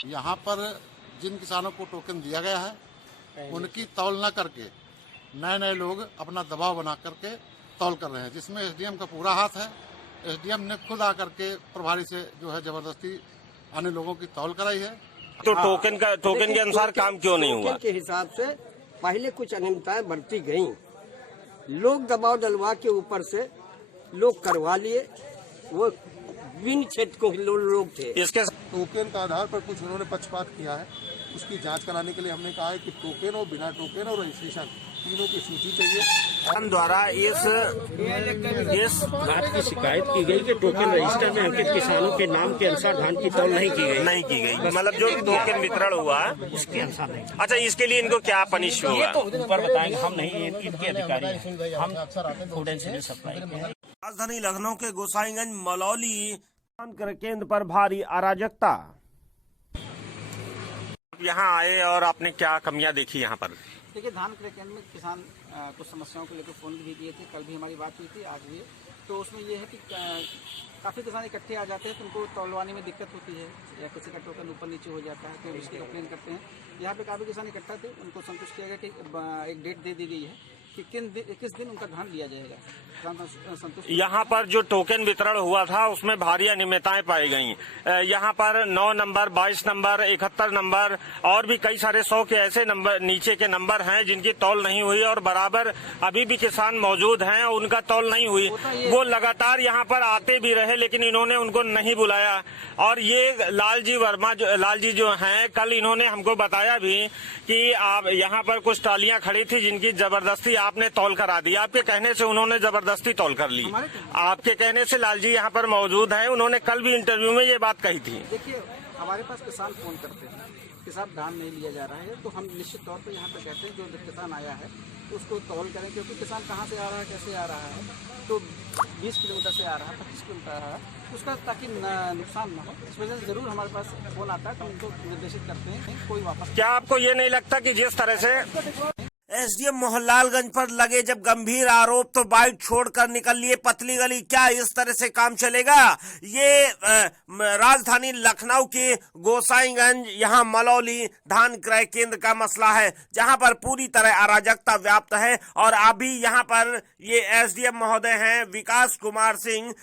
यहाँ पर जिन किसानों को टोकन दिया गया है उनकी तौल न करके नए नए लोग अपना दबाव बना करके तौल कर रहे हैं, जिसमें एसडीएम का पूरा हाथ है। एसडीएम ने खुद आकर के प्रभारी से जो है जबरदस्ती अन्य लोगों की तौल कराई है। तो टोकन के अनुसार काम क्यों नहीं हुआ? के हिसाब से पहले कुछ अनियमितताएं बरती गयी, लोग दबाव डलवा के ऊपर से लोग करवा लिए, वो विन क्षेत्र को लोग थे। इसके टोकन का आधार पर कुछ उन्होंने पक्षपात किया है, उसकी जांच कराने के लिए हमने कहा है कि टोकन और बिना टोकन और रजिस्ट्रेशन तीनों की सूची चाहिए। हम द्वारा इस बात की शिकायत की गई कि टोकन रजिस्टर में अंकित किसानों के नाम के अनुसार धान की तौल नहीं की गई। मतलब जो टोकन वितरण हुआ उसके अनुसार नहीं। अच्छा, इसके लिए इनको क्या पनिश हुआ? ये तो ऊपर बताएंगे, हम नहीं, इनके अधिकारी हैं, हम फूड एंड सिविल सप्लाई के हैं। राजधानी लखनऊ के गोसाईगंज मलौली धान क्रय केंद्र पर भारी अराजकता। यहाँ आए और आपने क्या कमियां देखी यहाँ पर? देखिए, धान क्रय केंद्र में किसान कुछ समस्याओं को लेकर फोन भी दिए थे, कल भी हमारी बात हुई थी, आज भी। तो उसमें ये है कि काफ़ी किसान इकट्ठे आ जाते हैं तो उनको तौलवाने में दिक्कत होती है, या किसी का टोकन ऊपर नीचे हो जाता है तो उसकी कंप्लेन करते हैं। यहाँ पे काफ़ी किसान इकट्ठा थे, उनको संतुष्ट किया गया कि एक डेट दे दी गई है कि किस दिन उनका धान लिया जाएगा। संतुष्ट। यहाँ पर जो टोकन वितरण हुआ था उसमें भारी अनियमितताएं पाई गईं। यहाँ पर 9 नंबर, 22 नंबर, 71 नंबर और भी कई सारे 100 के ऐसे नंबर नीचे के नंबर हैं जिनकी तौल नहीं हुई, और बराबर अभी भी किसान मौजूद हैं उनका तौल नहीं हुई। वो लगातार यहाँ पर आते भी रहे लेकिन इन्होंने उनको नहीं बुलाया। और ये लालजी जो हैं, कल इन्होंने हमको बताया भी कि आप यहाँ पर कुछ टालियां खड़ी थी जिनकी जबरदस्ती आपने तौल करा दी। आपके कहने से उन्होंने जबरदस्ती तौल कर ली। आपके कहने से लालजी यहाँ पर मौजूद हैं, उन्होंने कल भी इंटरव्यू में ये बात कही थी। देखिए, हमारे पास किसान फोन करते हैं कि साहब धान नहीं लिया जा रहा है, तो हम निश्चित तौर पर यहाँ पर कहते हैं जो किसान आया है तो उसको तौल करें, क्योंकि किसान कहाँ से आ रहा है, कैसे आ रहा है, तो 20 किलोमीटर से आ रहा है, 25 किलोमीटर आ रहा है, उसका ताकि नुकसान न हो, इस वजह से जरूर हमारे पास फोन आता है तो उनको निर्देशित करते हैं कोई वापस। क्या आपको ये नहीं लगता कि जिस तरह से एसडीएम मोहनलालगंज पर लगे जब गंभीर आरोप तो बाइट छोड़कर निकल लिए पतली गली? क्या इस तरह से काम चलेगा? ये राजधानी लखनऊ के गोसाईगंज यहाँ मलौली धान क्रय केंद्र का मसला है, जहां पर पूरी तरह अराजकता व्याप्त है। और अभी यहाँ पर ये एसडीएम महोदय हैं विकास कुमार सिंह,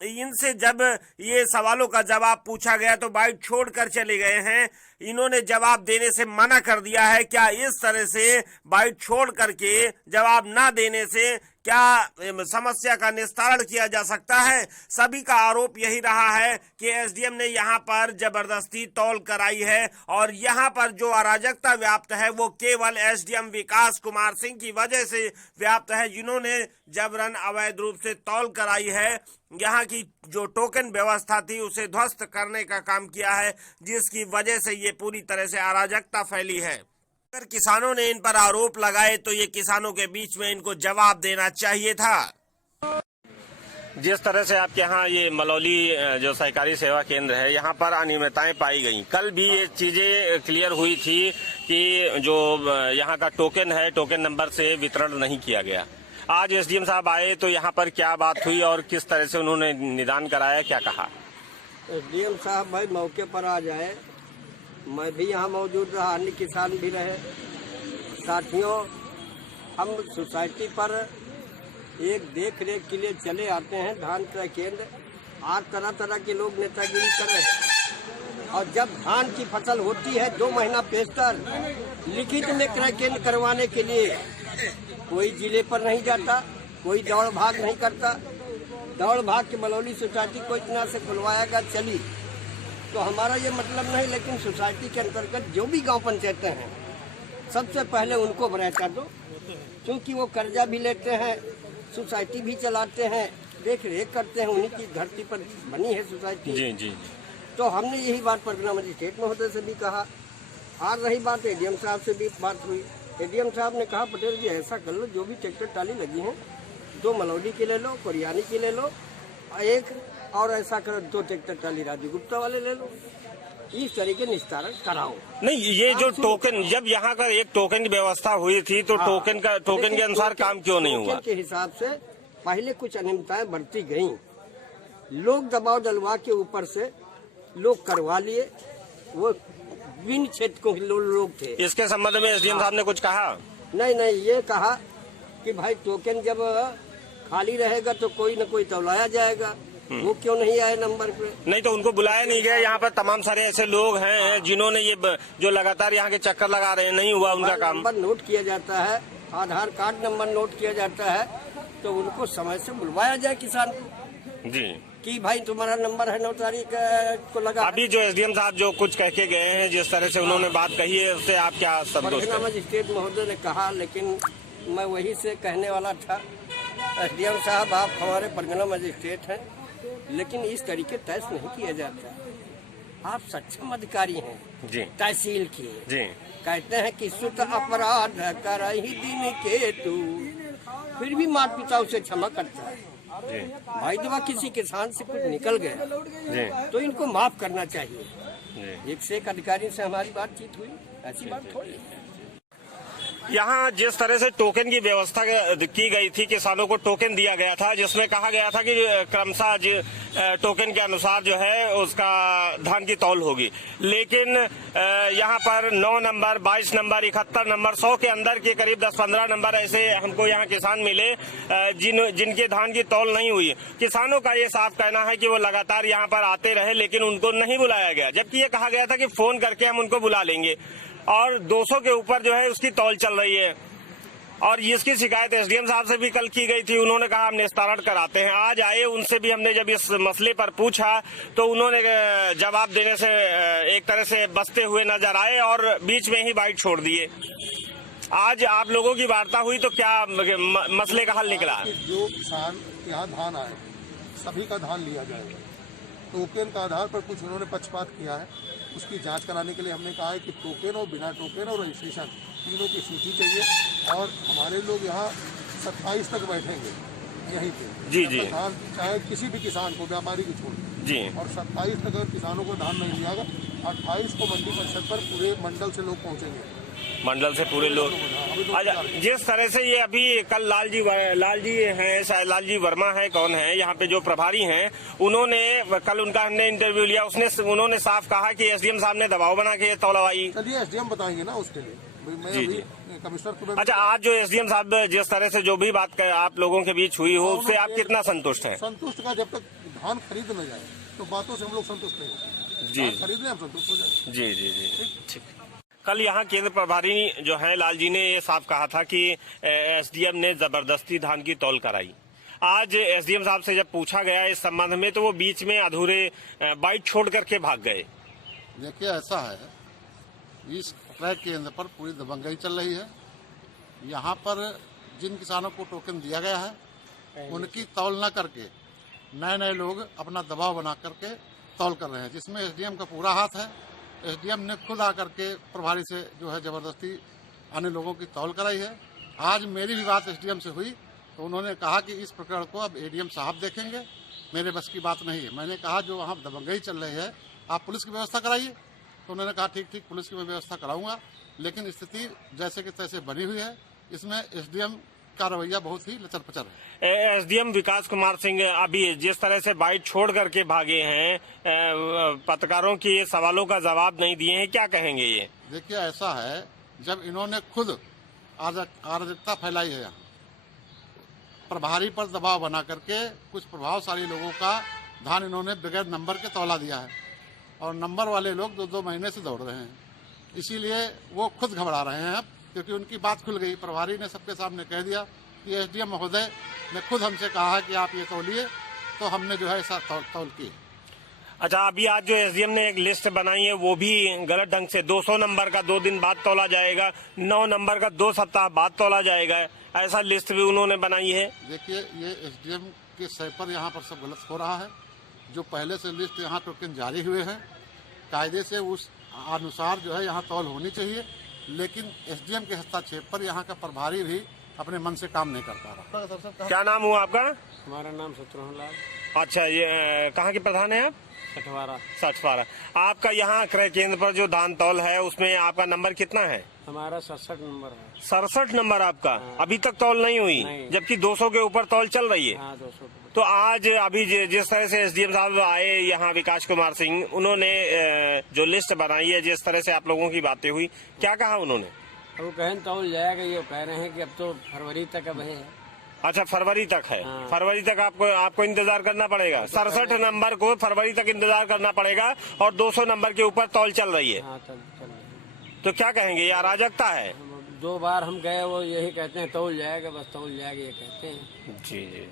इनसे जब ये सवालों का जवाब पूछा गया तो बाइट छोड़कर चले गए हैं। इन्होंने जवाब देने से मना कर दिया है। क्या इस तरह से बाइट छोड़ करके जवाब ना देने से क्या समस्या का निस्तारण किया जा सकता है? सभी का आरोप यही रहा है कि एसडीएम ने यहाँ पर जबरदस्ती तौल कराई है, और यहाँ पर जो अराजकता व्याप्त है वो केवल एसडीएम विकास कुमार सिंह की वजह से व्याप्त है, जिन्होंने जबरन अवैध रूप से तौल कराई है। यहाँ की जो टोकन व्यवस्था थी उसे ध्वस्त करने का काम किया है, जिसकी वजह से ये पूरी तरह से अराजकता फैली है। अगर किसानों ने इन पर आरोप लगाए तो ये किसानों के बीच में इनको जवाब देना चाहिए था। जिस तरह से आपके यहाँ ये मलौली जो सहकारी सेवा केंद्र है, यहाँ पर अनियमितताएं पाई गई। कल भी ये चीजें क्लियर हुई थी कि जो यहाँ का टोकन है, टोकन नंबर से वितरण नहीं किया गया। आज एसडीएम साहब आए तो यहाँ पर क्या बात हुई और किस तरह से उन्होंने निदान कराया, क्या कहा? एसडीएम साहब भाई मौके पर आ जाए, मैं भी यहाँ मौजूद रहा, अन्य किसान भी रहे। साथियों, हम सोसाइटी पर एक देख रेख के लिए चले आते हैं धान क्रय केंद्र। आज तरह तरह के लोग नेतागिरी कर रहे हैं, और जब धान की फसल होती है 2 महीना पेशतर लिखित में क्रय केंद्र करवाने के लिए कोई जिले पर नहीं जाता, कोई दौड़ भाग नहीं करता। दौड़ भाग के मलौली सोसाइटी को इतना से खुलवाएगा चली, तो हमारा ये मतलब नहीं, लेकिन सोसाइटी के अंतर्गत जो भी गांव पंचायतें हैं सबसे पहले उनको बरायता दो, क्योंकि वो कर्जा भी लेते हैं, सोसाइटी भी चलाते हैं, देख रेख करते हैं, उन्हीं की धरती पर बनी है सोसाइटी। जी जी। तो हमने यही बात पटना मजिस्ट्रेट महोदय से भी कहा। आज रही बात एडीएम साहब से भी बात हुई। एडीएम साहब ने कहा पटेल जी ऐसा कर लो, जो भी ट्रैक्टर टाली लगी हैं 2 मलौली की ले लो, कोरियानी की ले लो, एक और ऐसा करो 2 ट्रैक्टर टाली राजू गुप्ता वाले ले लो, इस तरीके निस्तारण कराओ। नहीं, ये जो टोकन, जब यहाँ का एक टोकन की व्यवस्था हुई थी तो टोकन के अनुसार काम क्यों नहीं हुआ? टोकन के हिसाब से पहले कुछ अनियमितताएं बरती गयी, लोग दबाव डलवा के ऊपर से लोग करवा लिए, वो विभिन्न क्षेत्र के लोग थे। इसके संबंध में एसडीएम साहब ने कुछ कहा? नहीं, ये कहा कि भाई टोकन जब खाली रहेगा तो कोई न कोई तौलाया जाएगा। वो क्यों नहीं आए नंबर पे? नहीं तो उनको बुलाया नहीं गया? यहाँ पर तमाम सारे ऐसे लोग हैं जिन्होंने ये जो लगातार यहाँ के चक्कर लगा रहे हैं, नहीं हुआ उनका काम। नंबर नोट किया जाता है, आधार कार्ड नंबर नोट किया जाता है, तो उनको समय से बुलवाया जाए किसान को जी कि भाई तुम्हारा नंबर है 9 तारीख को लगा। अभी जो एसडीएम साहब जो कुछ कह के गए हैं, जिस तरह से उन्होंने बात कही है, उससे आप क्या संतुष्ट हैं? मजिस्ट्रेट महोदय ने कहा, लेकिन मैं वही से कहने वाला था, एसडीएम साहब आप हमारे परगना मजिस्ट्रेट हैं, लेकिन इस तरीके तय नहीं किया जाता। आप सक्षम अधिकारी हैं जी, तहसील के जी। कहते हैं कि सुत अपराध कर ही दिन के तू, फिर भी माता पिता उसे क्षमा करता है। जी भाई जब किसी किसान से कुछ निकल गया जी तो इनको माफ करना चाहिए। जी। एक से एक अधिकारी से हमारी बातचीत हुई, ऐसी बात थोड़ी है। यहाँ जिस तरह से टोकन की व्यवस्था की गई थी, किसानों को टोकन दिया गया था, जिसमें कहा गया था कि क्रमशः टोकन के अनुसार जो है उसका धान की तौल होगी, लेकिन यहाँ पर 9 नंबर, 22 नंबर, 71 नंबर, 100 के अंदर के करीब 10-15 नंबर ऐसे हमको यहाँ किसान मिले जिनके धान की तौल नहीं हुई। किसानों का ये साफ कहना है कि वो लगातार यहाँ पर आते रहे, लेकिन उनको नहीं बुलाया गया, जबकि ये कहा गया था कि फोन करके हम उनको बुला लेंगे, और 200 के ऊपर जो है उसकी तौल चल रही है। और इसकी शिकायत एसडीएम साहब से भी कल की गई थी, उन्होंने कहा हम निस्तारण कराते हैं। आज आए, उनसे भी हमने जब इस मसले पर पूछा तो उन्होंने जवाब देने से एक तरह से बचते हुए नजर आए और बीच में ही बाइट छोड़ दिए। आज आप लोगों की वार्ता हुई तो क्या मसले का हल निकला? जो किसान यहाँ धान आए सभी का धान लिया जाएगा। टोकन का आधार पर कुछ उन्होंने पक्षपात किया है, उसकी जांच कराने के लिए हमने कहा है कि टोकन और बिना टोकन और रजिस्ट्रेशन तीनों की सूची चाहिए। और हमारे लोग यहाँ 27 तक बैठेंगे यहीं पे। जी जी। धान चाहे किसी भी किसान को, व्यापारी को छोड़ जी। और 27 तक अगर किसानों को धान नहीं दिया गया, 28 को मंडी परिषद पर पूरे मंडल से लोग पहुँचेंगे, मंडल से पूरे लोग। अच्छा, जिस तरह से ये अभी कल लालजी हैं, शायद लालजी वर्मा है, कौन है यहाँ पे जो प्रभारी हैं, उन्होंने कल उनका हमने इंटरव्यू लिया, उन्होंने साफ कहा कि एसडीएम साहब ने दबाव बना के तौलवाई। चलिए एसडीएम बताएंगे ना उसके लिए। मैं जी, अभी जी। कमिश्नर को अच्छा, आज जो एसडीएम साहब जिस तरह से जो भी बात आप लोगों के बीच हुई हो, उससे आप कितना संतुष्ट हैं? संतुष्ट का, जब तक धान खरीद न जाए तो बातों से हम लोग संतुष्ट नहीं होते। जी। खरीदने हम संतुष्ट हो जाए। जी जी जी, ठीक। कल यहाँ केंद्र प्रभारी जो है लालजी ने ये साफ कहा था कि एसडीएम ने जबरदस्ती धान की तौल कराई। आज एसडीएम साहब से जब पूछा गया इस संबंध में तो वो बीच में अधूरे बाइट छोड़ करके भाग गए। देखिए ऐसा है, इस क्रय केंद्र पर पूरी दबंगई चल रही है। यहाँ पर जिन किसानों को टोकन दिया गया है उनकी तौल न करके नए लोग अपना दबाव बना करके तौल कर रहे हैं, जिसमें एसडीएम का पूरा हाथ है। एसडीएम ने खुद आकर के प्रभारी से जो है जबरदस्ती अन्य लोगों की तौल कराई है। आज मेरी भी बात एसडीएम से हुई तो उन्होंने कहा कि इस प्रकरण को अब एडीएम साहब देखेंगे, मेरे बस की बात नहीं है। मैंने कहा जो वहाँ दबंगई चल रही है आप पुलिस की व्यवस्था कराइए, तो उन्होंने कहा ठीक पुलिस की मैं व्यवस्था कराऊंगा, लेकिन स्थिति जैसे कि तैसे बनी हुई है, इसमें एसडीएम का रवैया बहुत ही लचर पचर है। एसडीएम विकास कुमार सिंह अभी जिस तरह से बाइट छोड़ करके भागे हैं, पत्रकारों के सवालों का जवाब नहीं दिए हैं, क्या कहेंगे ये? देखिए ऐसा है, जब इन्होंने खुद अराजकता फैलाई है, यहाँ प्रभारी पर दबाव बना करके कुछ प्रभावशाली लोगों का धान इन्होंने बगैर नंबर के तौला दिया है और नंबर वाले लोग 2-2 महीने से दौड़ रहे हैं, इसीलिए वो खुद घबरा रहे हैं अब, क्योंकि उनकी बात खुल गई। प्रभारी ने सबके सामने कह दिया कि एसडीएम महोदय ने खुद हमसे कहा है कि आप ये तौलिए, तो हमने जो है ऐसा तौल की। अच्छा, अभी आज जो एसडीएम ने एक लिस्ट बनाई है वो भी गलत ढंग से 200 नंबर का 2 दिन बाद तौला जाएगा, 9 नंबर का 2 सप्ताह बाद तौला जाएगा, ऐसा लिस्ट भी उन्होंने बनाई है। देखिए ये एसडीएम के सही पर यहाँ पर सब गलत हो रहा है। जो पहले से लिस्ट यहाँ टोकन जारी हुए हैं कायदे से उस अनुसार जो है यहाँ तौल होनी चाहिए, लेकिन एसडीएम के हस्तक्षेप पर यहाँ का प्रभारी भी अपने मन से काम नहीं कर पा रहा। क्या नाम हुआ आपका? हमारा नाम शत्रुघ्न लाल। अच्छा, ये कहाँ के प्रधान है आप? सठवारा। आपका यहाँ क्रय केंद्र पर जो धान तौल है उसमें आपका नंबर कितना है? हमारा 67 नंबर है। 67 नंबर आपका? अभी तक तौल नहीं हुई, जबकि 200 के ऊपर तौल चल रही है। हाँ, 200। तो आज अभी जिस तरह से एसडीएम साहब आए यहाँ, विकास कुमार सिंह, उन्होंने जो लिस्ट बनाई है, जिस तरह से आप लोगों की बातें हुई, क्या कहा उन्होंने? वो कहें तौल जाएगा, ये कह रहे हैं कि अब तो फरवरी तक अब है। अच्छा, फरवरी तक है। हाँ। फरवरी तक आपको इंतजार करना पड़ेगा। 67 नंबर को फरवरी तक इंतजार करना पड़ेगा और 200 नंबर के ऊपर तौल चल रही है। हाँ, चल रही है। तो क्या कहेंगे, ये अराजकता है? 2 बार हम गए, वो यही कहते हैं तौल जाएगा, बस तौल जाएगा ये कहते हैं। जी जी।